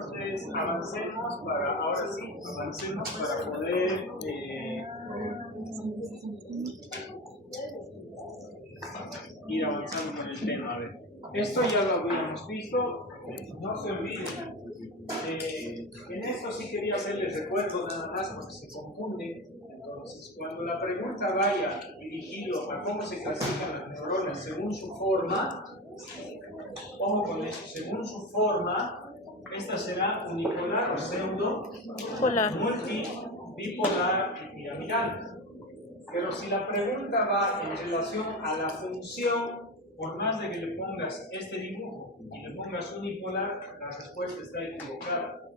Entonces, avancemos para poder ir avanzando con el tema. A ver, esto ya lo habíamos visto, no se olviden. En esto sí quería hacerles recuerdo nada más porque se confunden. Entonces, cuando la pregunta vaya dirigido a cómo se clasifican las neuronas según su forma, ojo con eso, según su forma, esta será unipolar o pseudo, multi, bipolar y piramidal. Pero si la pregunta va en relación a la función, por más de que le pongas este dibujo y le pongas unipolar, la respuesta está equivocada.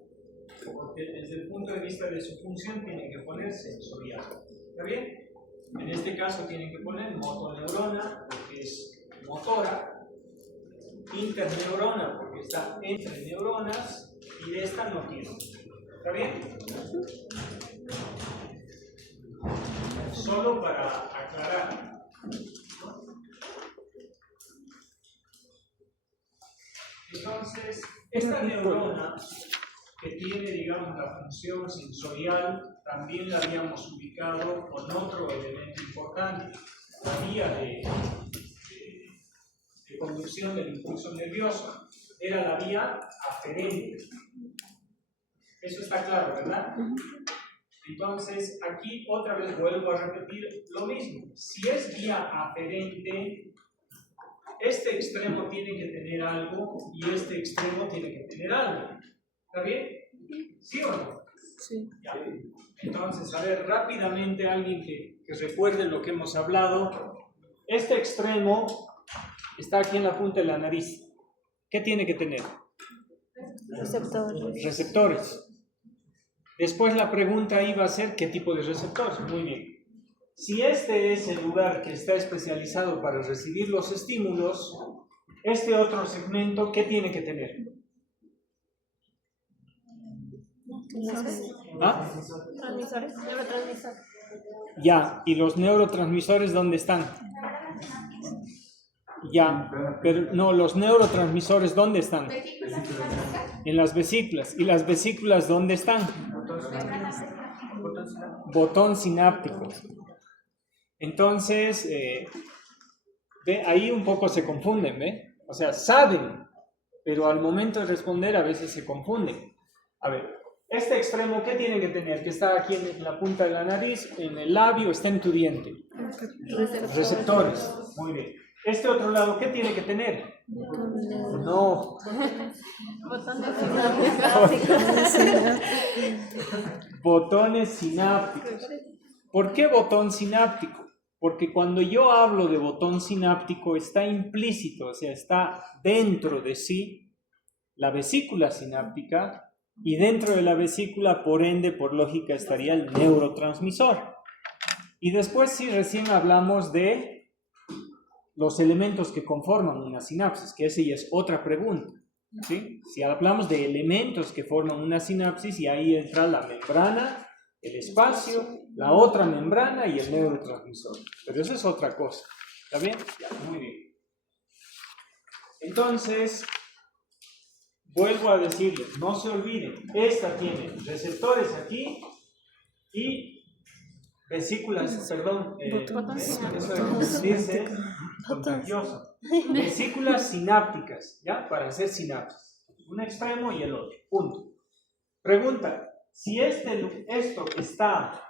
Porque desde el punto de vista de su función tienen que poner sensorial. ¿Está bien? En este caso tienen que poner motoneurona, porque es motora, interneurona, porque está entre neuronas, y de esta no tiene. ¿Está bien? Solo para aclarar. Entonces, esta neurona que tiene, digamos, la función sensorial, también la habíamos ubicado con otro elemento importante, la vía de conducción del impulso nervioso, era la vía aferente. Eso está claro, ¿verdad? Entonces, aquí otra vez vuelvo a repetir lo mismo. Si es vía aferente, este extremo tiene que tener algo y este extremo tiene que tener algo. ¿Está bien? ¿Sí o no? Sí. Ya. Entonces, a ver, rápidamente alguien que recuerde lo que hemos hablado. Este extremo está aquí en la punta de la nariz. ¿Qué tiene que tener? Receptores. Receptores. Después la pregunta iba a ser ¿qué tipo de receptores? Muy bien. Si este es el lugar que está especializado para recibir los estímulos, este otro segmento, ¿qué tiene que tener? ¿Ah? Transmisores, neurotransmisores. Ya, ¿y los neurotransmisores dónde están? Ya, pero no, los neurotransmisores ¿dónde están? En las vesículas. ¿Y las vesículas dónde están? Botón sináptico. Entonces, ahí un poco se confunden, ¿ve? O sea, saben, pero al momento de responder a veces se confunden. A ver, este extremo, ¿qué tiene que tener? Que está aquí en la punta de la nariz, en el labio, está en tu diente. Receptores. Muy bien. Este otro lado, ¿qué tiene que tener? No. Botones sinápticos. ¿Por qué botón sináptico? Porque cuando yo hablo de botón sináptico está implícito, o sea, está dentro de sí la vesícula sináptica y dentro de la vesícula, por ende, por lógica, estaría el neurotransmisor. Y después sí, recién hablamos de los elementos que conforman una sinapsis, que esa ya es otra pregunta. ¿Sí? Si hablamos de elementos que forman una sinapsis, y ahí entra la membrana, el espacio, la otra membrana y el neurotransmisor. Pero eso es otra cosa. ¿Está bien? Ya, muy bien. Entonces, vuelvo a decirles, no se olviden, esta tiene receptores aquí y vesículas, perdón, eso de confundirse contagioso. Vesículas sinápticas, ¿ya? Para hacer sinapsis. Un extremo y el otro. Punto. Pregunta, si esto está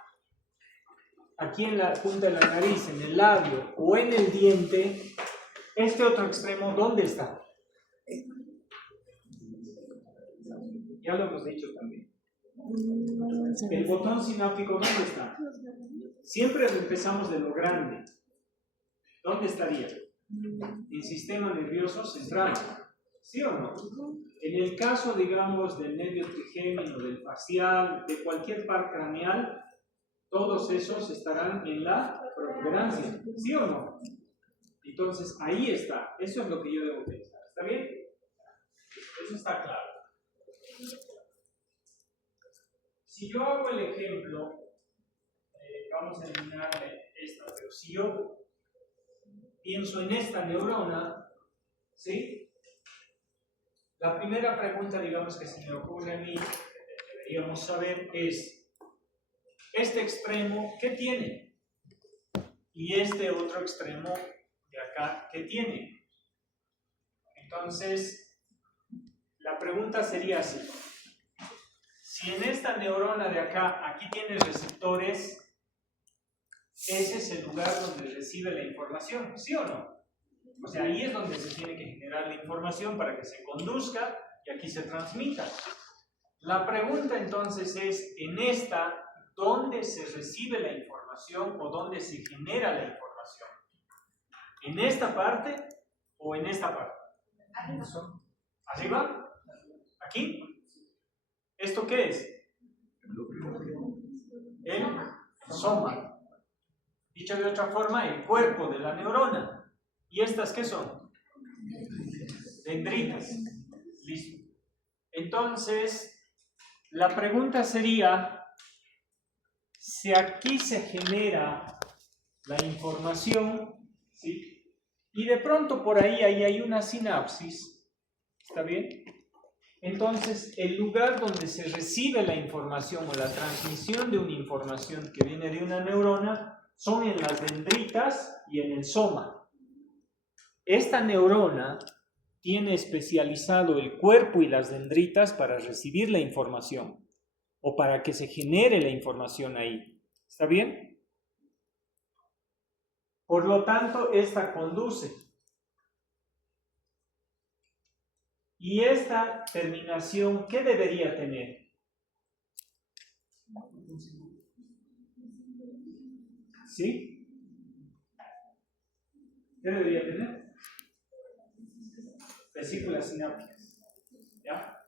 aquí en la punta de la nariz, en el labio o en el diente, este otro extremo, ¿dónde está? Ya lo hemos dicho también. El botón sináptico, ¿dónde está? Siempre empezamos de lo grande. ¿Dónde estaría? El sistema nervioso central. ¿Sí o no? En el caso, digamos, del nervio trigémino, del facial, de cualquier par craneal, todos esos estarán en la protuberancia. ¿Sí o no? Entonces, ahí está. Eso es lo que yo debo pensar. ¿Está bien? Eso está claro. Si yo hago el ejemplo, vamos a eliminar esta, pero si yo pienso en esta neurona, ¿sí? La primera pregunta, digamos, que se me ocurre a mí, deberíamos saber es, este extremo, ¿qué tiene? Y este otro extremo de acá, ¿qué tiene? Entonces, la pregunta sería así. Si en esta neurona de acá, aquí tiene receptores, ese es el lugar donde recibe la información, ¿sí o no? O sea, ahí es donde se tiene que generar la información para que se conduzca y aquí se transmita. La pregunta entonces es, en esta, ¿dónde se recibe la información o dónde se genera la información? ¿En esta parte o en esta parte? ¿Arriba? ¿Aquí? ¿Esto qué es? El soma. Dicho de otra forma, el cuerpo de la neurona. ¿Y estas qué son? Dendritas. Listo. Entonces, la pregunta sería, si aquí se genera la información, ¿sí? Y de pronto por ahí hay una sinapsis, ¿está bien? Entonces, el lugar donde se recibe la información o la transmisión de una información que viene de una neurona son en las dendritas y en el soma. Esta neurona tiene especializado el cuerpo y las dendritas para recibir la información o para que se genere la información ahí. ¿Está bien? Por lo tanto, esta conduce. Y esta terminación, ¿qué debería tener? ¿Sí? ¿Qué debería tener? Vesículas sinápticas. ¿Ya?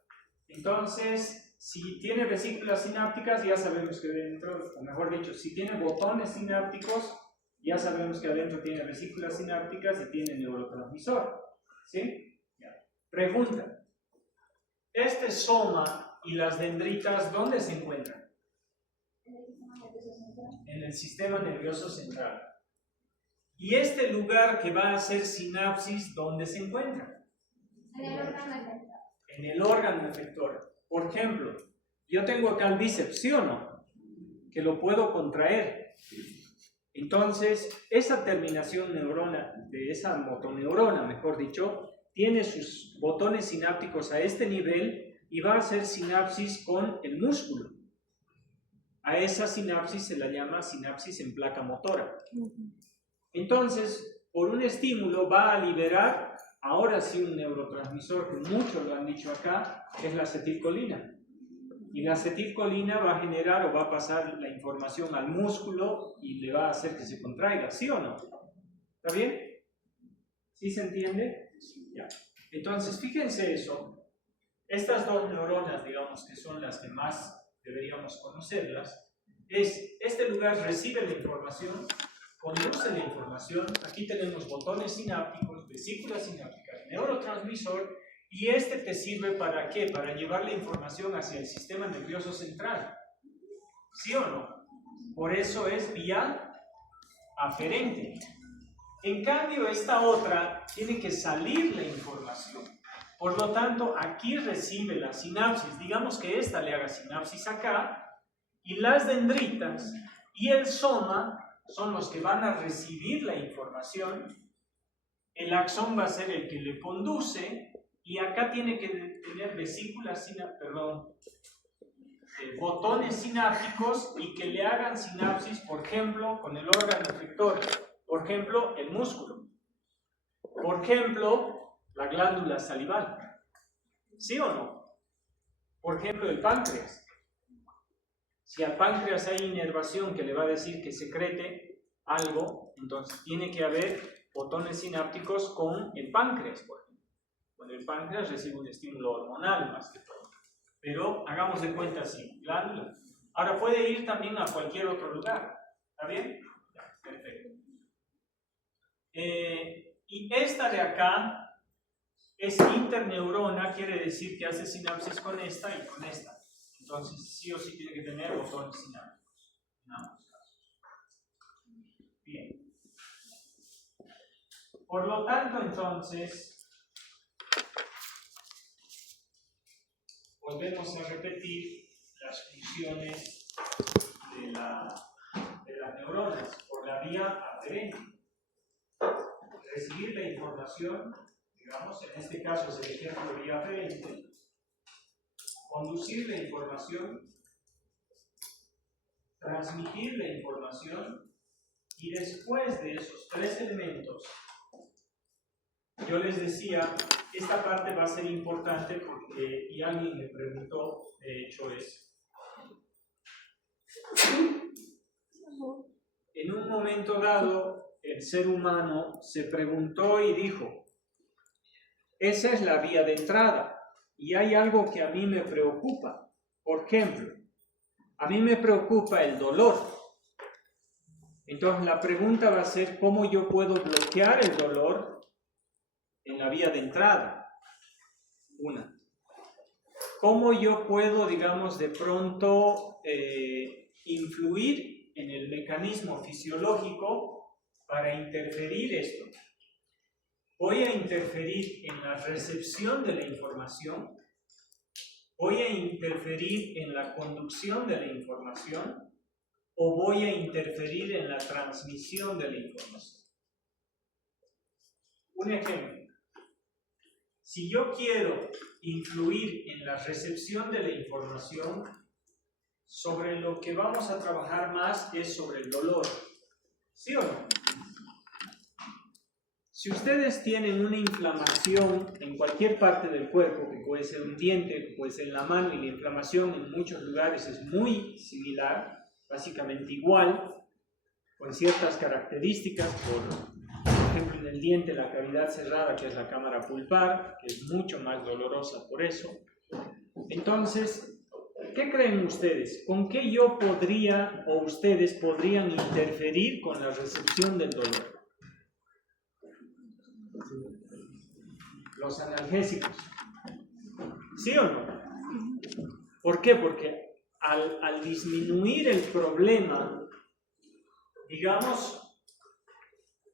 Entonces, si tiene vesículas sinápticas, ya sabemos que dentro, o mejor dicho, si tiene botones sinápticos, ya sabemos que adentro tiene vesículas sinápticas y tiene neurotransmisor. ¿Sí? Ya. Pregunta. Este soma y las dendritas, ¿dónde se encuentran? En el sistema nervioso central. ¿Y este lugar que va a hacer sinapsis, dónde se encuentra? En el órgano efector. Por ejemplo, yo tengo acá el bíceps, ¿sí o no? Que lo puedo contraer. Entonces, esa terminación neurona, de esa motoneurona, mejor dicho, tiene sus botones sinápticos a este nivel y va a hacer sinapsis con el músculo. A esa sinapsis se la llama sinapsis en placa motora. Entonces, por un estímulo va a liberar, ahora sí, un neurotransmisor que muchos lo han dicho acá, que es la acetilcolina. Y la acetilcolina va a generar o va a pasar la información al músculo y le va a hacer que se contraiga, ¿sí o no? ¿Está bien? ¿Sí se entiende? Ya. Entonces, fíjense eso. Estas dos neuronas, digamos, que son las que más deberíamos conocerlas, es, este lugar recibe la información, conduce la información, aquí tenemos botones sinápticos, vesículas sinápticas, neurotransmisor, y este te sirve ¿para qué? Para llevar la información hacia el sistema nervioso central. ¿Sí o no? Por eso es vía aferente. En cambio, esta otra tiene que salir la información. Por lo tanto, aquí recibe la sinapsis. Digamos que esta le haga sinapsis acá, y las dendritas y el soma son los que van a recibir la información. El axón va a ser el que le conduce, y acá tiene que tener vesículas botones sinápticos y que le hagan sinapsis, por ejemplo, con el órgano efector, por ejemplo, el músculo, por ejemplo, la glándula salival, ¿sí o no? Por ejemplo, el páncreas. Si al páncreas hay inervación que le va a decir que secrete algo, entonces tiene que haber botones sinápticos con el páncreas, por ejemplo. Cuando el páncreas recibe un estímulo hormonal más que todo. Pero hagamos de cuenta así, glándula. Ahora puede ir también a cualquier otro lugar. ¿Está bien? Perfecto. Y esta de acá es interneurona, quiere decir que hace sinapsis con esta y con esta. Entonces sí o sí tiene que tener botones sinápticos en ambos casos. Bien. Por lo tanto, entonces, volvemos a repetir las funciones de las neuronas por la vía aferente. Recibir la información, digamos, en este caso es el ejemplo vía aferente, conducir la información, transmitir la información, y después de esos tres elementos, yo les decía, esta parte va a ser importante porque, y alguien me preguntó, de hecho en un momento dado, el ser humano se preguntó y dijo, esa es la vía de entrada, y hay algo que a mí me preocupa. Por ejemplo, a mí me preocupa el dolor. Entonces la pregunta va a ser, ¿cómo yo puedo bloquear el dolor en la vía de entrada? Una. ¿Cómo yo puedo, digamos, de pronto influir en el mecanismo fisiológico para interferir esto? Voy a interferir en la recepción de la información, voy a interferir en la conducción de la información, o voy a interferir en la transmisión de la información. Un ejemplo. Si yo quiero influir en la recepción de la información, sobre lo que vamos a trabajar más es sobre el dolor. ¿Sí o no? Si ustedes tienen una inflamación en cualquier parte del cuerpo, que puede ser un diente, que puede ser en la mano, y la inflamación en muchos lugares es muy similar, básicamente igual, con ciertas características, por ejemplo en el diente la cavidad cerrada, que es la cámara pulpar, que es mucho más dolorosa por eso. Entonces, ¿qué creen ustedes? ¿Con qué yo podría o ustedes podrían interferir con la recepción del dolor? Los analgésicos. ¿Sí o no? ¿Por qué? Porque al disminuir el problema, digamos,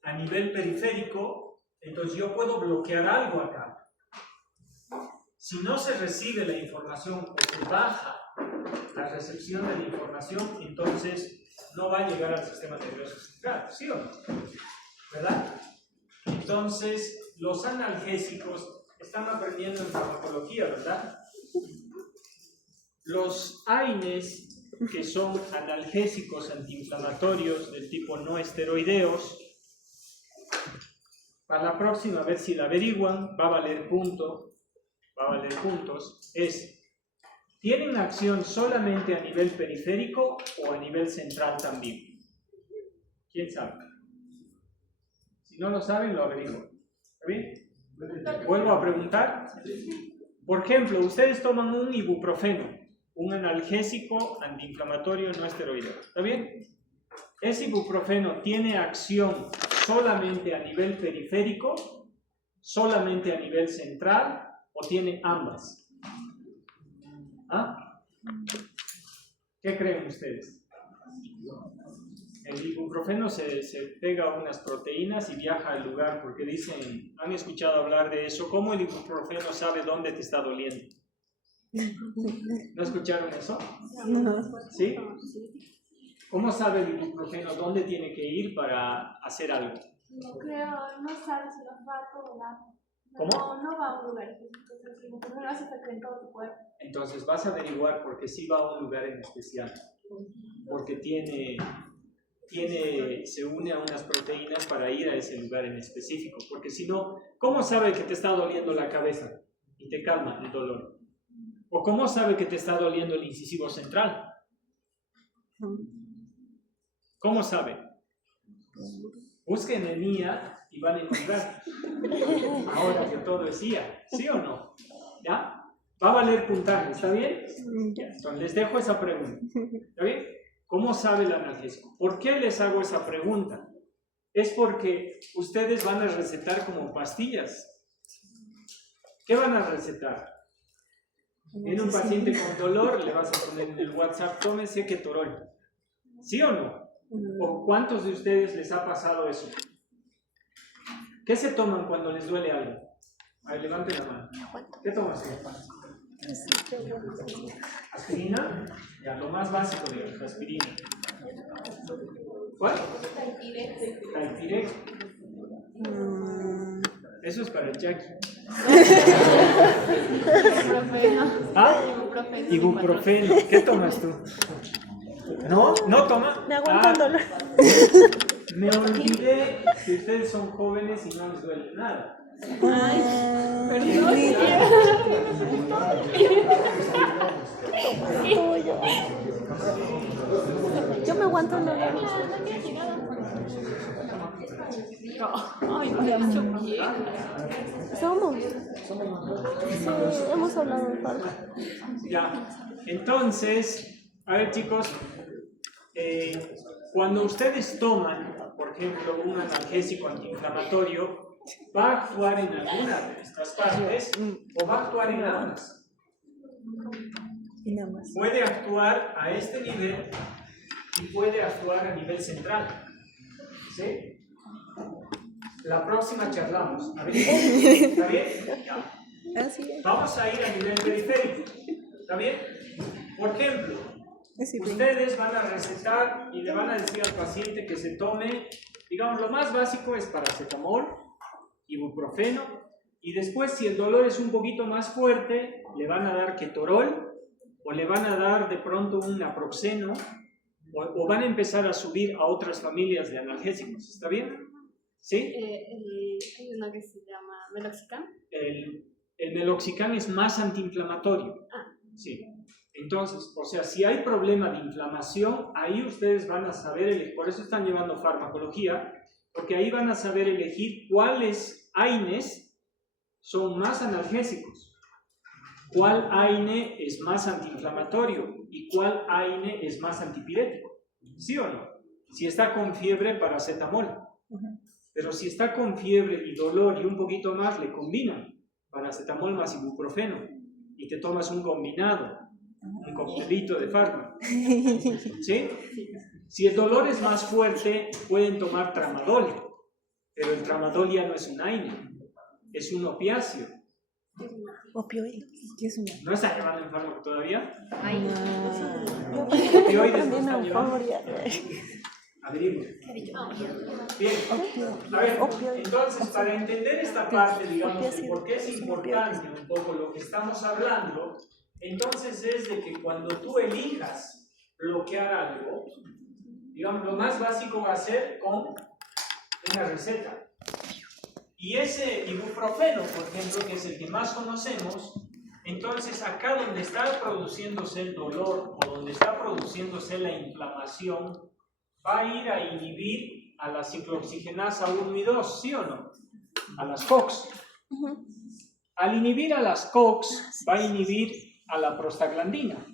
a nivel periférico, entonces yo puedo bloquear algo acá. Si no se recibe la información o se baja la recepción de la información, entonces no va a llegar al sistema nervioso central, ¿sí o no? ¿Verdad? Entonces, los analgésicos están aprendiendo en farmacología, ¿verdad? Los AINES, que son analgésicos antiinflamatorios del tipo no esteroideos, para la próxima vez si la averiguan, va a valer puntos, ¿tienen acción solamente a nivel periférico o a nivel central también? ¿Quién sabe? Si no lo saben, lo averiguan. ¿Está bien? ¿Vuelvo a preguntar? Por ejemplo, ustedes toman un ibuprofeno, un analgésico antiinflamatorio no esteroideo. ¿Está bien? ¿Ese ibuprofeno tiene acción solamente a nivel periférico, solamente a nivel central o tiene ambas? ¿Ah? ¿Qué creen ustedes? El ibuprofeno se pega a unas proteínas y viaja al lugar, porque dicen, ¿han escuchado hablar de eso? ¿Cómo el ibuprofeno sabe dónde te está doliendo? ¿No escucharon eso? ¿Sí? ¿Cómo sabe el ibuprofeno dónde tiene que ir para hacer algo? No creo, no sabe si nos va a todo lado. ¿Cómo? No va a un lugar específico, el ibuprofeno hace efecto en todo tu cuerpo. Entonces vas a averiguar porque sí va a un lugar en especial. Porque se une a unas proteínas para ir a ese lugar en específico. Porque si no, ¿cómo sabe que te está doliendo la cabeza y te calma el dolor? ¿O cómo sabe que te está doliendo el incisivo central? ¿Cómo sabe? Busquen en IA y van a encontrar. Ahora que todo es IA, ¿sí o no? ¿Ya? Va a valer puntaje, ¿está bien? Ya. Entonces les dejo esa pregunta. ¿Está bien? ¿Cómo sabe el analgésico? ¿Por qué les hago esa pregunta? Es porque ustedes van a recetar como pastillas. ¿Qué van a recetar? En un paciente con dolor le vas a poner en el WhatsApp, tómese ketorol. ¿Sí o no? ¿O cuántos de ustedes les ha pasado eso? ¿Qué se toman cuando les duele algo? A ver, levanten la mano. ¿Qué toman? Aspirina, ya lo más básico de la aspirina. ¿Cuál? Calpirec. Eso es para el Jackie. ¿Ah? Ibuprofeno. ¿Qué tomas tú? ¿No? ¿No toma? Me aguanta el dolor. Me olvidé que ustedes son jóvenes y no les duele nada. Ay, Perdón. yo me aguanto el dolor. Ay, no me ha hecho bien. Somos. Sí, hemos hablado de falta. Ya. Entonces, a ver chicos, cuando ustedes toman, por ejemplo, un analgésico antiinflamatorio, ¿va a actuar en alguna de estas partes o va a actuar en ambas? Y nada más. Puede actuar a este nivel y puede actuar a nivel central. ¿Sí? La próxima charlamos. A ver, ¿está bien? Ya. Así es. Vamos a ir a nivel periférico. ¿Está bien? Por ejemplo, ustedes van a recetar y le van a decir al paciente que se tome, digamos, lo más básico es paracetamol, ibuprofeno, y después si el dolor es un poquito más fuerte, le van a dar ketorol, o le van a dar de pronto un naproxeno, o van a empezar a subir a otras familias de analgésicos. ¿Está bien? ¿Sí? Hay uno que se llama Meloxicam. El meloxicam es más antiinflamatorio. Sí. Entonces, o sea, si hay problema de inflamación, ahí ustedes van a saber, por eso están llevando farmacología, porque ahí van a saber elegir cuáles AINES son más analgésicos, cuál AINE es más antiinflamatorio y cuál AINE es más antipirético. ¿Sí o no? Si está con fiebre, paracetamol. Pero si está con fiebre y dolor y un poquito más, le combinan paracetamol más ibuprofeno y te tomas un combinado, un coctelito de fármaco. ¿Sí? Si el dolor es más fuerte, pueden tomar tramadol, pero el tramadol ya no es un AINE, es un opiáceo. Opioide. ¿Qué es una? ¿No están llevando el fármaco todavía? Yo Opioides no también están llevando. euforia. Averigüen. Bien, a ver, entonces para entender esta parte, digamos, de por qué es importante un poco lo que estamos hablando, entonces es de que cuando tú elijas bloquear algo, digamos, lo más básico va a ser con una receta. Y ese ibuprofeno, por ejemplo, que es el que más conocemos, entonces acá donde está produciéndose el dolor o donde está produciéndose la inflamación, va a ir a inhibir a la ciclooxigenasa 1 y 2, ¿sí o no? A las COX. Al inhibir a las COX, va a inhibir a la prostaglandina.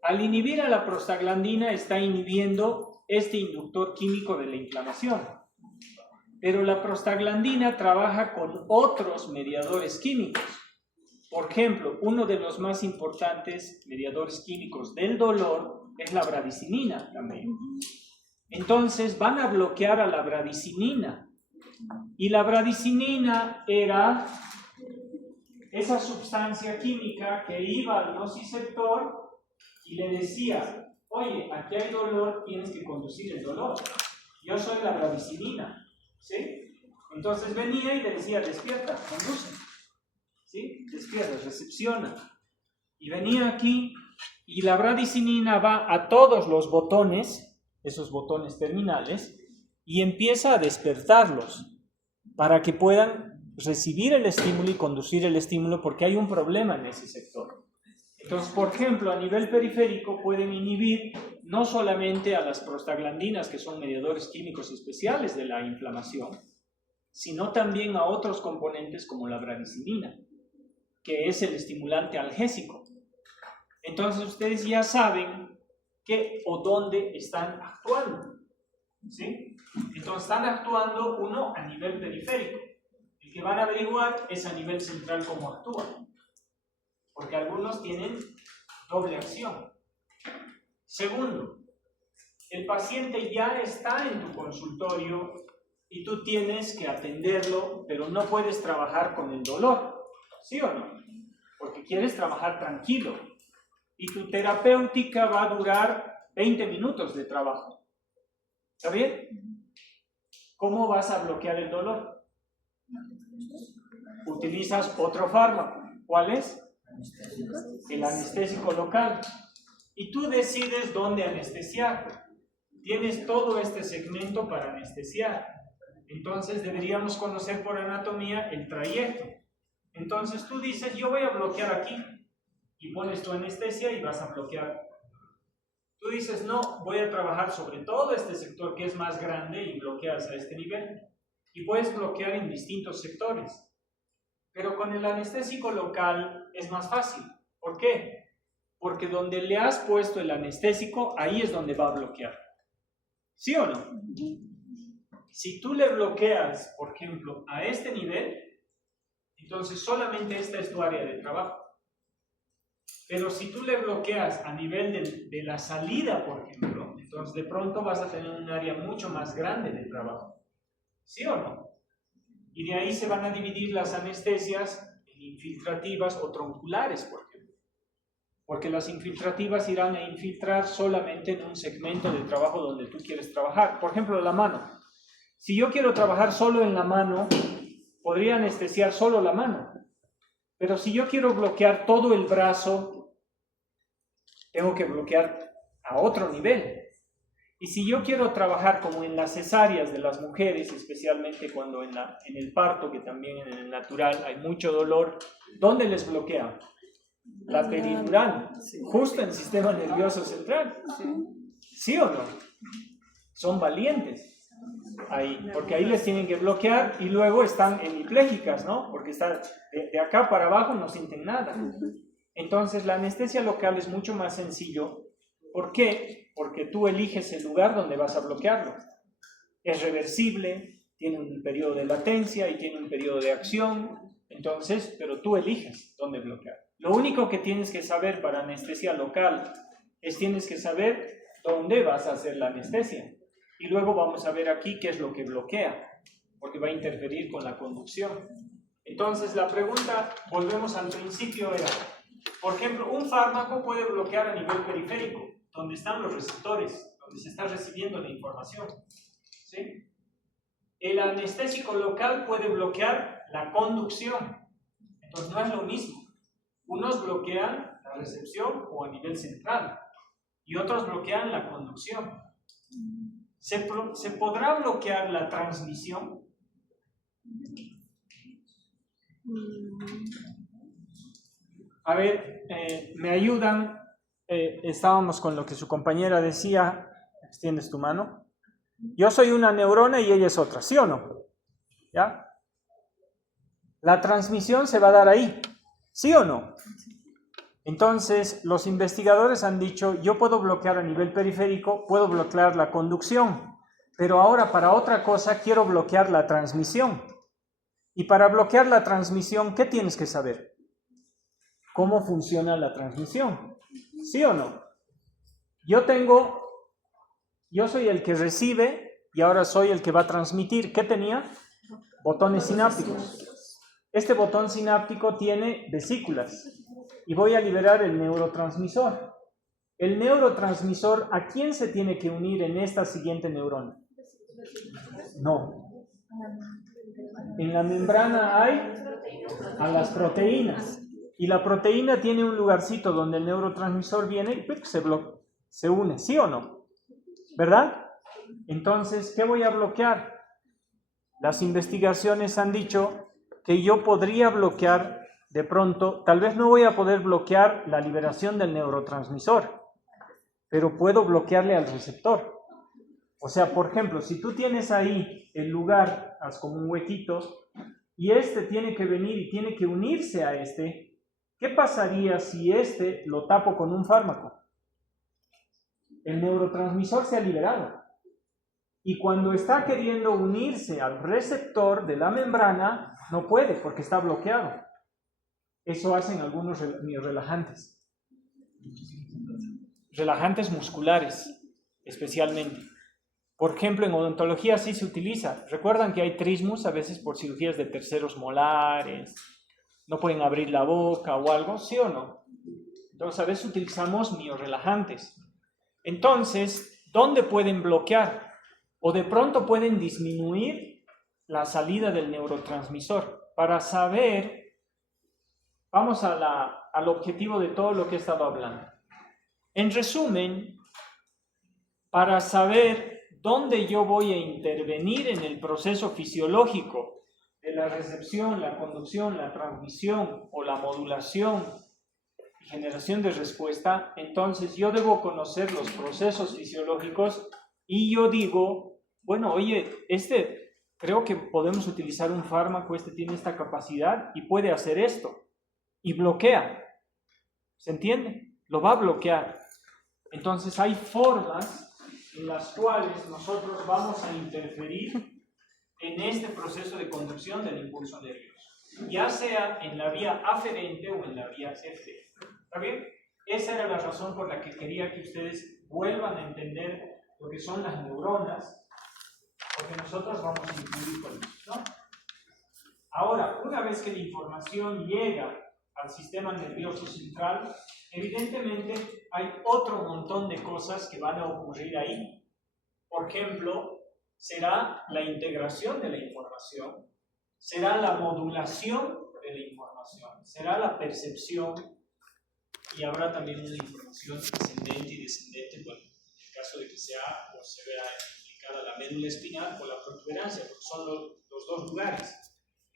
Al inhibir a la prostaglandina, está inhibiendo este inductor químico de la inflamación. Pero la prostaglandina trabaja con otros mediadores químicos. Por ejemplo, uno de los más importantes mediadores químicos del dolor es la bradicinina también. Entonces van a bloquear a la bradicinina. Y la bradicinina era esa sustancia química que iba al nociceptor y le decía, oye, aquí hay dolor, tienes que conducir el dolor. Yo soy la bradicinina. ¿Sí? Entonces venía y le decía, despierta, conduce. ¿Sí? Despierta, recepciona. Y venía aquí y la bradicinina va a todos los botones, esos botones terminales, y empieza a despertarlos para que puedan recibir el estímulo y conducir el estímulo, porque hay un problema en ese sector. Entonces, por ejemplo, a nivel periférico pueden inhibir no solamente a las prostaglandinas, que son mediadores químicos especiales de la inflamación, sino también a otros componentes como la bradicinina, que es el estimulante analgésico. Entonces, ustedes ya saben qué o dónde están actuando. ¿Sí? Entonces, están actuando uno a nivel periférico. El que van a averiguar es a nivel central cómo actúan, porque algunos tienen doble acción. Segundo, el paciente ya está en tu consultorio y tú tienes que atenderlo, pero no puedes trabajar con el dolor, ¿sí o no? Porque porque quieres trabajar tranquilo. Y tu terapéutica va a durar 20 minutos de trabajo. ¿Está bien? ¿Cómo vas a bloquear el dolor? Utilizas otro fármaco. ¿Cuál es? El anestésico local. Y tú decides dónde anestesiar. Tienes todo este segmento para anestesiar. Entonces deberíamos conocer por anatomía el trayecto. Entonces tú dices, yo voy a bloquear aquí. Y pones tu anestesia y vas a bloquear. Tú dices, no, voy a trabajar sobre todo este sector que es más grande y bloqueas a este nivel. Y puedes bloquear en distintos sectores. Pero con el anestésico local es más fácil. ¿Por qué? Porque donde le has puesto el anestésico, ahí es donde va a bloquear. ¿Sí o no? Si tú le bloqueas, por ejemplo, a este nivel, entonces solamente esta es tu área de trabajo. Pero si tú le bloqueas a nivel de la salida, por ejemplo, entonces de pronto vas a tener un área mucho más grande de trabajo. ¿Sí o no? Y de ahí se van a dividir las anestesias en infiltrativas o tronculares, por ejemplo. Porque las infiltrativas irán a infiltrar solamente en un segmento de trabajo donde tú quieres trabajar. Por ejemplo, la mano. Si yo quiero trabajar solo en la mano, podría anestesiar solo la mano. Pero si yo quiero bloquear todo el brazo, tengo que bloquear a otro nivel. Y si yo quiero trabajar como en las cesáreas de las mujeres, especialmente cuando en el parto, que también en el natural hay mucho dolor, ¿dónde les bloquea? La peridural, justo en el sistema nervioso central. ¿Sí o no? Son valientes ahí, porque ahí les tienen que bloquear y luego están hemiplégicas, ¿no? Porque está de acá para abajo no sienten nada. Entonces la anestesia local es mucho más sencillo. ¿Por qué? Porque tú eliges el lugar donde vas a bloquearlo. Es reversible, tiene un periodo de latencia y tiene un periodo de acción. Entonces, pero tú eliges dónde bloquear. Lo único que tienes que saber para anestesia local es tienes que saber dónde vas a hacer la anestesia. Y luego vamos a ver aquí qué es lo que bloquea, porque va a interferir con la conducción. Entonces la pregunta, volvemos al principio, era, por ejemplo, un fármaco puede bloquear a nivel periférico, donde están los receptores, donde se está recibiendo la información. ¿Sí? El anestésico local puede bloquear la conducción. Entonces no es lo mismo. Unos bloquean la recepción o a nivel central y otros bloquean la conducción. ¿Se podrá bloquear la transmisión? A ver, me ayudan. Estábamos con lo que su compañera decía. Extiendes tu mano. Yo soy una neurona y ella es otra, ¿sí o no? ¿Ya? La transmisión se va a dar ahí, ¿sí o no? Entonces, los investigadores han dicho, yo puedo bloquear a nivel periférico, puedo bloquear la conducción, pero ahora para otra cosa quiero bloquear la transmisión. Y para bloquear la transmisión, ¿qué tienes que saber? ¿Cómo funciona la transmisión? ¿Sí o no? Yo soy el que recibe y ahora soy el que va a transmitir. ¿Qué tenía? Botones sinápticos. Este botón sináptico tiene vesículas y voy a liberar el neurotransmisor. El neurotransmisor, ¿a quién se tiene que unir en esta siguiente neurona? No. En la membrana hay a las proteínas. Y la proteína tiene un lugarcito donde el neurotransmisor viene y se une, ¿sí o no? ¿Verdad? Entonces, ¿qué voy a bloquear? Las investigaciones han dicho que yo podría bloquear de pronto, tal vez no voy a poder bloquear la liberación del neurotransmisor, pero puedo bloquearle al receptor. O sea, por ejemplo, si tú tienes ahí el lugar, haz como un huequito, y este tiene que venir y tiene que unirse a este, ¿qué pasaría si este lo tapo con un fármaco? El neurotransmisor se ha liberado. Y cuando está queriendo unirse al receptor de la membrana, no puede porque está bloqueado. Eso hacen algunos relajantes. Relajantes musculares, especialmente. Por ejemplo, en odontología sí se utiliza. Recuerdan que hay trismus a veces por cirugías de terceros molares no pueden abrir la boca o algo, ¿sí o no? Entonces a veces utilizamos miorelajantes. Entonces, ¿dónde pueden bloquear? O de pronto pueden disminuir la salida del neurotransmisor. Para saber, vamos al objetivo de todo lo que he estado hablando. En resumen, para saber dónde yo voy a intervenir en el proceso fisiológico de la recepción, la conducción, la transmisión o la modulación y generación de respuesta, entonces yo debo conocer los procesos fisiológicos y yo digo, bueno, oye, creo que podemos utilizar un fármaco, tiene esta capacidad y puede hacer esto, y bloquea, ¿se entiende? Lo va a bloquear. Entonces hay formas en las cuales nosotros vamos a interferir en este proceso de conducción del impulso nervioso, ya sea en la vía aferente o en la vía eferente. ¿Está bien? Esa era la razón por la que quería que ustedes vuelvan a entender lo que son las neuronas, porque nosotros vamos a incluir con eso, ¿no? Ahora, una vez que la información llega al sistema nervioso central, evidentemente hay otro montón de cosas que van a ocurrir ahí. Por ejemplo, será la integración de la información, será la modulación de la información, será la percepción y habrá también una información ascendente y descendente, bueno, en el caso de que sea o se vea implicada la médula espinal o la protuberancia, porque son los dos lugares.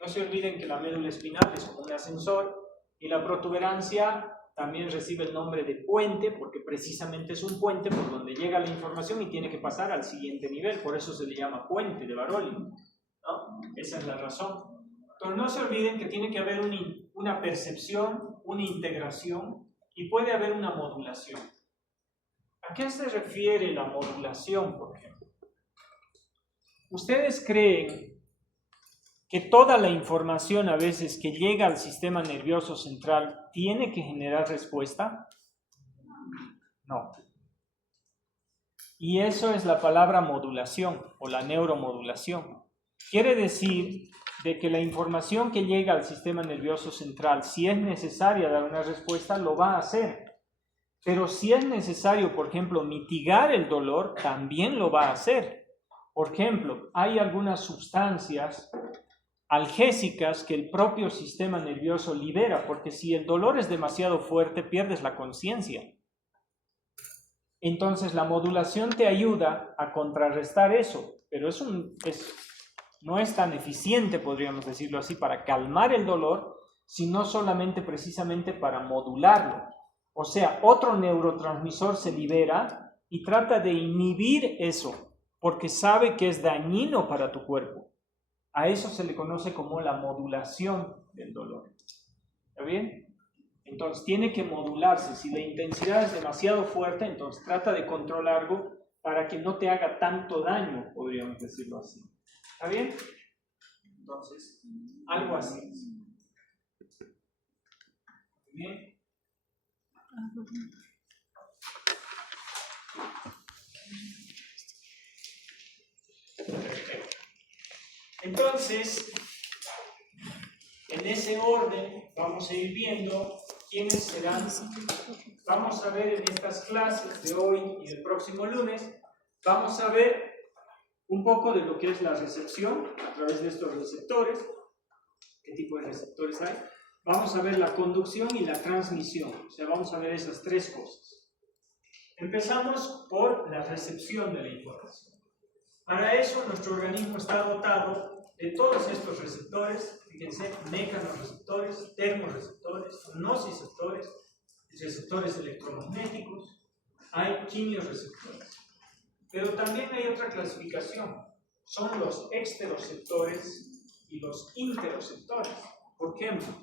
No se olviden que la médula espinal es como un ascensor y la protuberancia también recibe el nombre de puente porque precisamente es un puente por donde llega la información y tiene que pasar al siguiente nivel, por eso se le llama puente de Baroli, ¿no? Esa es la razón. Entonces no se olviden que tiene que haber una percepción, una integración y puede haber una modulación. ¿A qué se refiere la modulación, por ejemplo? ¿Ustedes creen que toda la información a veces que llega al sistema nervioso central tiene que generar respuesta? No. Y eso es la palabra modulación o la neuromodulación. Quiere decir de que la información que llega al sistema nervioso central, si es necesaria dar una respuesta, lo va a hacer. Pero si es necesario, por ejemplo, mitigar el dolor, también lo va a hacer. Por ejemplo, hay algunas sustancias analgésicas que el propio sistema nervioso libera, porque si el dolor es demasiado fuerte, pierdes la conciencia. Entonces la modulación te ayuda a contrarrestar eso, pero no es tan eficiente, podríamos decirlo así, para calmar el dolor, sino solamente precisamente para modularlo. O sea, otro neurotransmisor se libera y trata de inhibir eso, porque sabe que es dañino para tu cuerpo. A eso se le conoce como la modulación del dolor. ¿Está bien? Entonces tiene que modularse. Si la intensidad es demasiado fuerte, entonces trata de controlarlo para que no te haga tanto daño, podríamos decirlo así. ¿Está bien? Entonces, algo así. ¿Bien? Perfecto. Entonces, en ese orden vamos a ir viendo quiénes serán. Vamos a ver en estas clases de hoy y el próximo lunes, vamos a ver un poco de lo que es la recepción a través de estos receptores, qué tipo de receptores hay. Vamos a ver la conducción y la transmisión, o sea, vamos a ver esas tres cosas. Empezamos por la recepción de la información. Para eso nuestro organismo está dotado de todos estos receptores, fíjense, mecanorreceptores, termorreceptores, nociceptores, receptores electromagnéticos, hay quimiorreceptores. Pero también hay otra clasificación, son los exteroceptores y los interoceptores. Por ejemplo,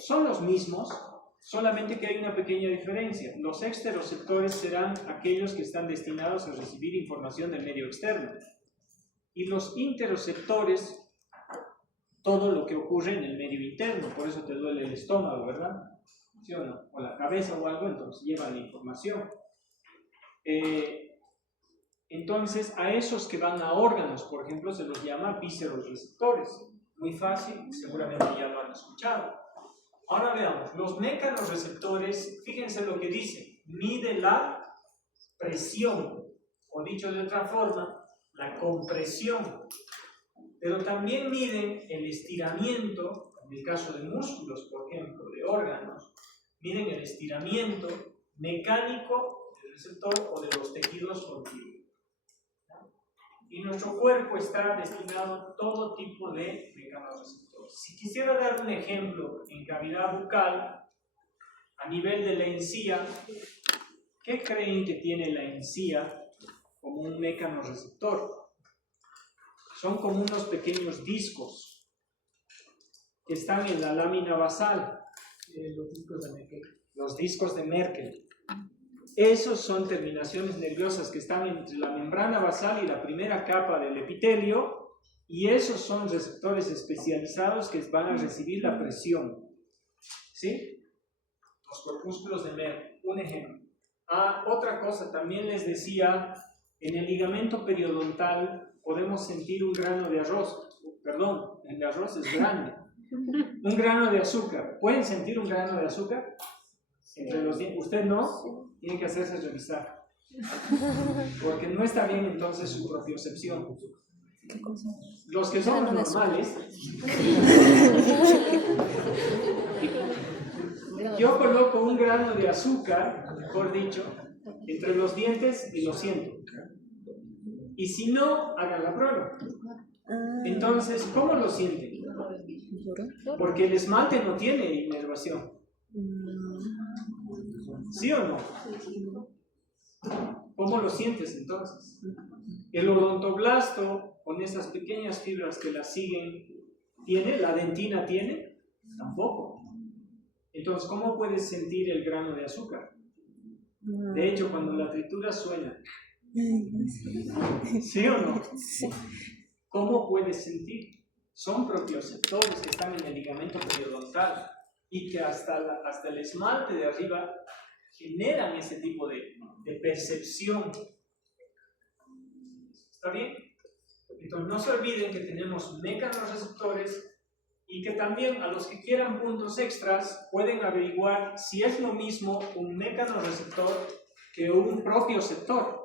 son los mismos, solamente que hay una pequeña diferencia. Los exteroceptores serán aquellos que están destinados a recibir información del medio externo. Y los interoceptores, todo lo que ocurre en el medio interno. Por eso te duele el estómago, ¿verdad? ¿Sí o no? O la cabeza o algo, entonces llevan la información. Entonces, a esos que van a órganos, por ejemplo, se los llama vísceros receptores. Muy fácil, seguramente ya lo han escuchado. Ahora veamos, los mecanorreceptores, fíjense lo que dice, mide la presión, o dicho de otra forma, la compresión, pero también miden el estiramiento, en el caso de músculos, por ejemplo, de órganos, miden el estiramiento mecánico del receptor o de los tejidos contigus. Y nuestro cuerpo está destinado a todo tipo de mecanorreceptores. Si quisiera dar un ejemplo en cavidad bucal, a nivel de la encía, ¿qué creen que tiene la encía como un mecanorreceptor? Son como unos pequeños discos que están en la lámina basal, los discos de Merkel. Esos son terminaciones nerviosas que están entre la membrana basal y la primera capa del epitelio, y esos son receptores especializados que van a recibir la presión. ¿Sí? Los corpúsculos de Merkel, un ejemplo. Otra cosa, también les decía, en el ligamento periodontal podemos sentir un grano de arroz. Perdón, el arroz es grande. Un grano de azúcar. ¿Pueden sentir un grano de azúcar? Entre los dientes. ¿Usted no? Tiene que hacerse revisar. Porque no está bien entonces su propiocepción. ¿Qué cosa? Los que somos normales, yo coloco un grano de azúcar, mejor dicho, entre los dientes y lo siento. Y si no, hagan la prueba. Entonces, ¿cómo lo sienten? Porque el esmalte no tiene inervación. ¿Sí o no? ¿Cómo lo sientes entonces? El odontoblasto, con esas pequeñas fibras que la siguen, ¿tiene? ¿La dentina tiene? Tampoco. Entonces, ¿cómo puedes sentir el grano de azúcar? De hecho, cuando la tritura suena. ¿Sí o no? Sí. ¿Cómo puedes sentir? Son propioceptores que están en el ligamento periodontal y que hasta el esmalte de arriba generan ese tipo de percepción. ¿Está bien? Entonces no se olviden que tenemos mecanorreceptores y que también a los que quieran puntos extras pueden averiguar si es lo mismo un mecanorreceptor que un propioceptor.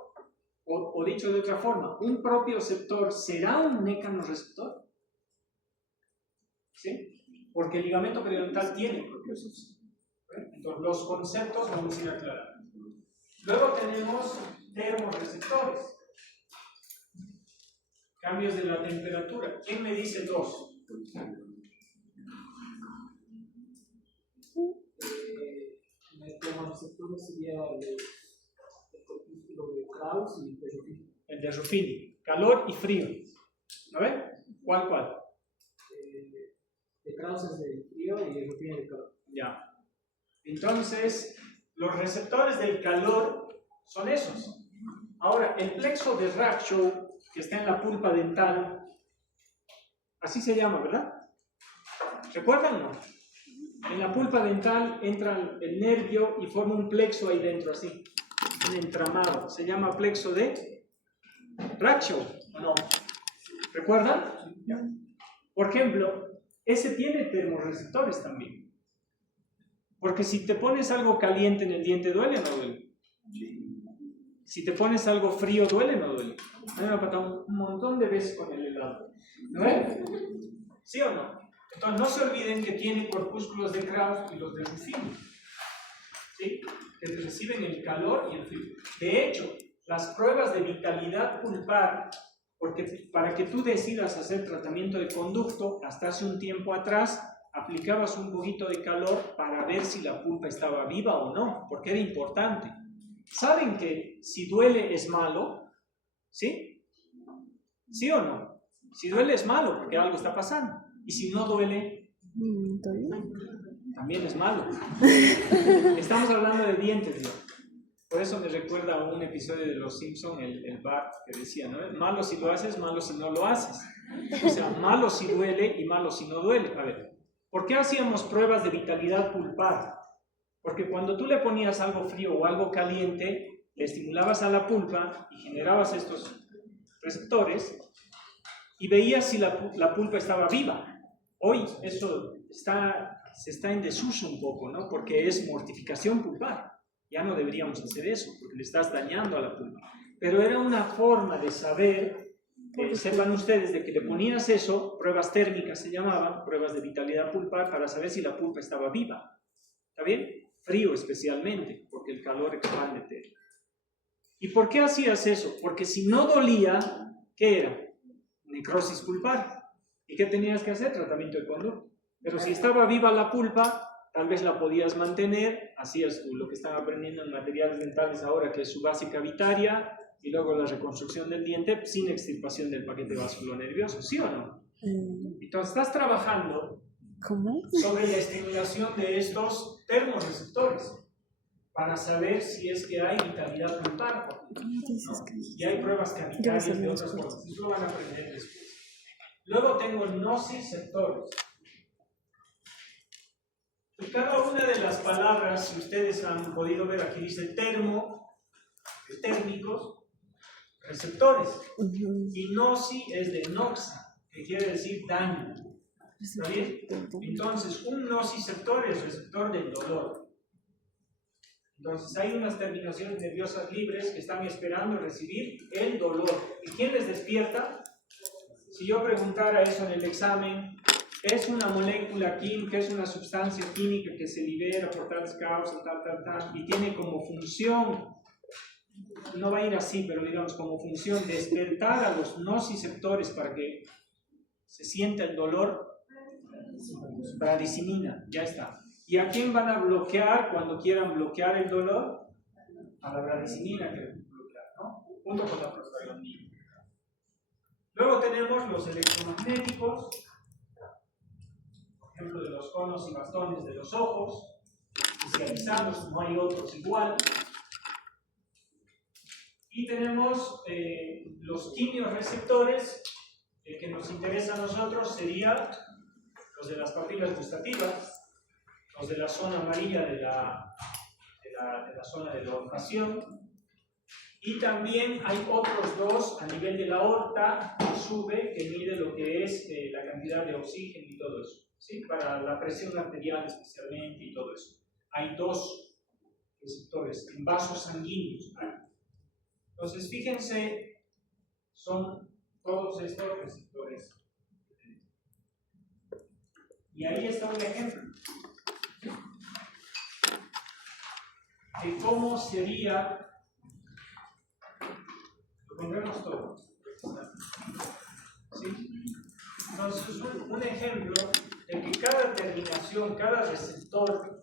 O dicho de otra forma, ¿un propioceptor será un mecanorreceptor? ¿Sí? Porque el ligamento periodontal tiene propioceptor. Entonces, los conceptos vamos a ir aclarando. Luego tenemos termorreceptores. Cambios de la temperatura. ¿Quién me dice dos? El termorreceptor sería el corpúsculo de Krauss y de Ruffini. El de Ruffini. Calor y frío. ¿No ven? ¿Cuál? De Krauss es de frío y de Ruffini de calor. Ya. Entonces, los receptores del calor son esos. Ahora, el plexo de Ragshaw, que está en la pulpa dental, así se llama, ¿verdad? ¿Recuerdan o no? En la pulpa dental entra el nervio y forma un plexo ahí dentro, así. Un entramado. Se llama plexo de Ragshaw, ¿o no? ¿Recuerdan? Ya. Por ejemplo, ese tiene termorreceptores también. Porque si te pones algo caliente en el diente, ¿duele o no duele? Si te pones algo frío, ¿duele o no duele? A mí me ha pasado un montón de veces con el helado. ¿Duele? ¿Sí o no? Entonces no se olviden que tiene corpúsculos de Krauss y los de Ruffini. ¿Sí? Que reciben el calor y el frío. De hecho, las pruebas de vitalidad pulpar, porque para que tú decidas hacer tratamiento de conducto, hasta hace un tiempo atrás, aplicabas un poquito de calor para ver si la pulpa estaba viva o no, porque era importante. ¿Saben que si duele es malo? ¿Sí? ¿Sí o no? Si duele es malo porque algo está pasando. Y si no duele, también es malo. Estamos hablando de dientes, ¿no? Por eso me recuerda a un episodio de Los Simpson, el Bart, que decía, ¿no? Malo si lo haces, malo si no lo haces. O sea, malo si duele y malo si no duele. A ver, ¿por qué hacíamos pruebas de vitalidad pulpar? Porque cuando tú le ponías algo frío o algo caliente, le estimulabas a la pulpa y generabas estos receptores y veías si la pulpa estaba viva. Hoy eso se está en desuso un poco, ¿no? Porque es mortificación pulpar. Ya no deberíamos hacer eso, porque le estás dañando a la pulpa. Pero era una forma de saber, sepan ustedes, de que le ponías eso, pruebas térmicas se llamaban, pruebas de vitalidad pulpar, para saber si la pulpa estaba viva. ¿Está bien? Frío especialmente, porque el calor expande té. ¿Y por qué hacías eso? Porque si no dolía, ¿qué era? Necrosis pulpar. ¿Y qué tenías que hacer? Tratamiento de conducto. Pero si estaba viva la pulpa, tal vez la podías mantener, hacías tú lo que están aprendiendo en materiales dentales ahora, que es su base cavitaria, y luego la reconstrucción del diente sin extirpación del paquete vasculonervioso, ¿sí o no? Entonces estás trabajando ¿Cómo? sobre la estimulación de estos termorreceptores para saber si es que hay vitalidad pulpar, ¿Cómo dices que? y hay pruebas cavitarias de otras formas. Eso lo van a aprender después. Luego tengo nociceptores. Y cada una de las palabras, si ustedes han podido ver, aquí dice térmicos, receptores. Y noci es de noxa, que quiere decir daño. ¿Está bien? Entonces, un nociceptor es receptor del dolor. Entonces, hay unas terminaciones nerviosas libres que están esperando recibir el dolor. ¿Y quién les despierta? Si yo preguntara eso en el examen, es una molécula química, es una sustancia química que se libera por tales causas, tal, y tiene como función, no va a ir así, pero digamos como función, despertar a los nociceptores para que se sienta el dolor, bradicimina, ya está. ¿Y a quién van a bloquear cuando quieran bloquear el dolor? A la bradicimina que bloquear, ¿no? Junto con la prostaglandina. Luego tenemos los electromagnéticos, por ejemplo, de los conos y bastones de los ojos, especializados, no hay otros igual. Y tenemos los quimiorreceptores, el que nos interesa a nosotros sería los de las papilas gustativas, los de la zona amarilla de la zona de la olfacción. Y también hay otros dos a nivel de la aorta que sube, que mide lo que es la cantidad de oxígeno y todo eso, ¿sí? Para la presión arterial especialmente y todo eso. Hay dos receptores en vasos sanguíneos. Entonces, fíjense, son todos estos receptores. Y ahí está un ejemplo de cómo sería. Lo pondremos todo. ¿Sí? Entonces, un ejemplo de que cada terminación, cada receptor,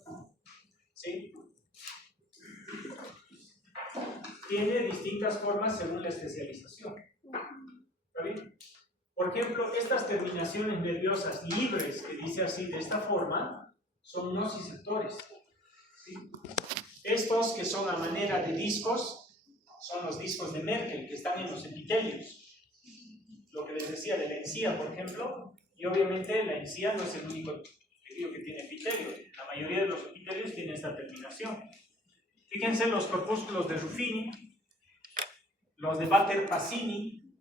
¿sí?, tiene distintas formas según la especialización. ¿Está bien? Por ejemplo, estas terminaciones nerviosas libres, que dice así de esta forma, son nociceptores. ¿Sí? Estos que son a manera de discos, son los discos de Merkel, que están en los epitelios. Lo que les decía de la encía, por ejemplo, y obviamente la encía no es el único epitelio que tiene epitelio. La mayoría de los epitelios tienen esta terminación. Fíjense los corpúsculos de Ruffini, los de Batter-Pasini,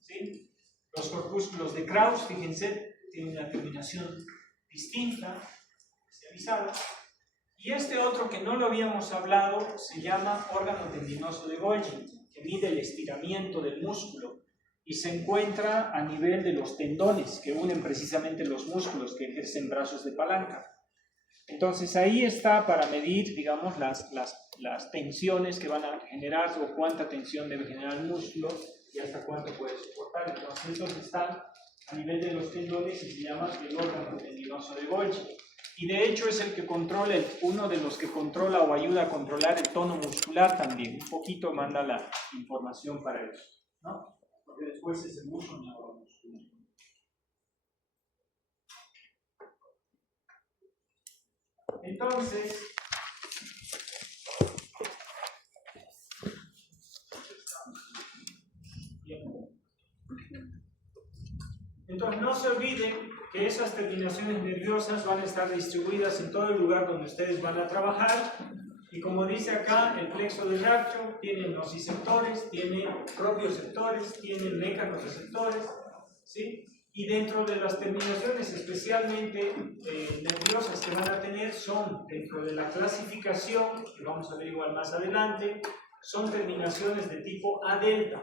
¿sí? Los corpúsculos de Krauss, fíjense, tienen una terminación distinta, especializada. Y este otro que no lo habíamos hablado se llama órgano tendinoso de Golgi, que mide el estiramiento del músculo y se encuentra a nivel de los tendones que unen precisamente los músculos que ejercen brazos de palanca. Entonces ahí está para medir, digamos, las tensiones que van a generar o cuánta tensión debe generar el músculo y hasta cuánto puede soportar. Entonces estos están a nivel de los tendones y se llama el órgano tendinoso de Golgi. Y de hecho es el que controla, uno de los que controla o ayuda a controlar el tono muscular también. Un poquito manda la información para eso, ¿no? Porque después es el uso neuromuscular. Entonces, no se olviden que esas terminaciones nerviosas van a estar distribuidas en todo el lugar donde ustedes van a trabajar. Y como dice acá, el plexo de Racho tiene nociceptores, tiene propioceptores, tiene mecanorreceptores, ¿sí? Y dentro de las terminaciones especialmente nerviosas que van a tener son, dentro de la clasificación, que vamos a ver igual más adelante, son terminaciones de tipo A delta.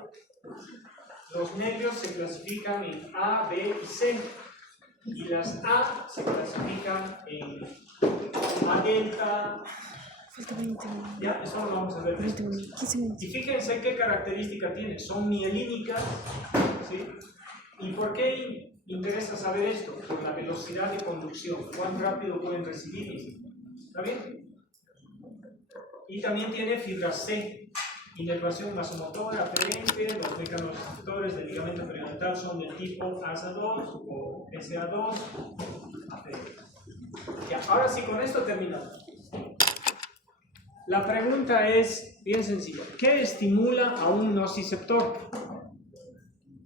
Los nervios se clasifican en A, B y C. Y las A se clasifican en A delta. Ya, eso lo vamos a ver después. Y fíjense qué característica tienen. Son mielínicas, ¿sí? ¿Y por qué interesa saber esto? Por la velocidad de conducción. ¿Cuán rápido pueden recibir? ¿Está bien? Y también tiene fibra C. Inervación vasomotora aferente. Los mecanorreceptores del ligamento periodontal son del tipo ASA2 o SA2. Ya, ahora sí, con esto terminamos. La pregunta es bien sencilla. ¿Qué estimula a un nociceptor?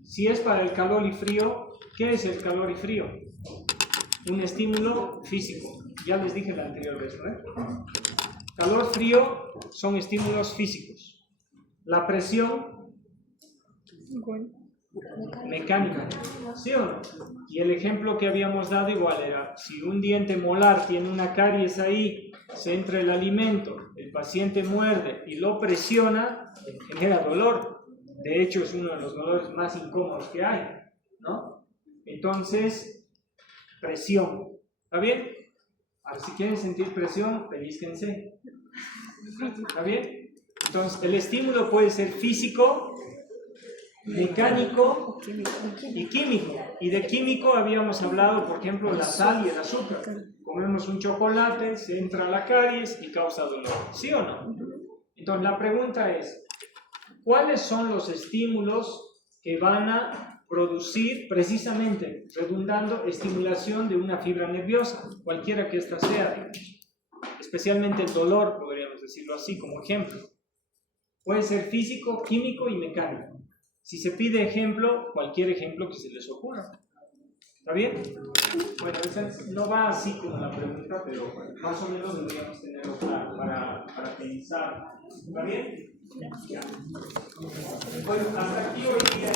Si es para el calor y frío, ¿qué es el calor y frío? Un estímulo físico. Ya les dije la anterior vez, ¿no? Calor, frío son estímulos físicos. La presión, mecánica. ¿Sí o no? Y el ejemplo que habíamos dado igual era, si un diente molar tiene una caries ahí, se entra el alimento, el paciente muerde y lo presiona, genera dolor. De hecho, es uno de los dolores más incómodos que hay, ¿no? Entonces, presión. ¿Está bien? Ahora, si quieren sentir presión, pellizquense. ¿Está bien? Entonces, el estímulo puede ser físico, mecánico y químico. Y de químico habíamos hablado, por ejemplo, la sal y el azúcar. Comemos un chocolate, se entra la caries y causa dolor. ¿Sí o no? Entonces, la pregunta es, ¿cuáles son los estímulos que van a producir precisamente, redundando, estimulación de una fibra nerviosa? Cualquiera que ésta sea, digamos. Especialmente el dolor, podríamos decirlo así, como ejemplo. Puede ser físico, químico y mecánico. Si se pide ejemplo, cualquier ejemplo que se les ocurra. ¿Está bien? Bueno, no va así como la pregunta, pero más o menos deberíamos tenerlo claro para pensar. ¿Está bien? Ya. Bueno, hasta aquí hoy día.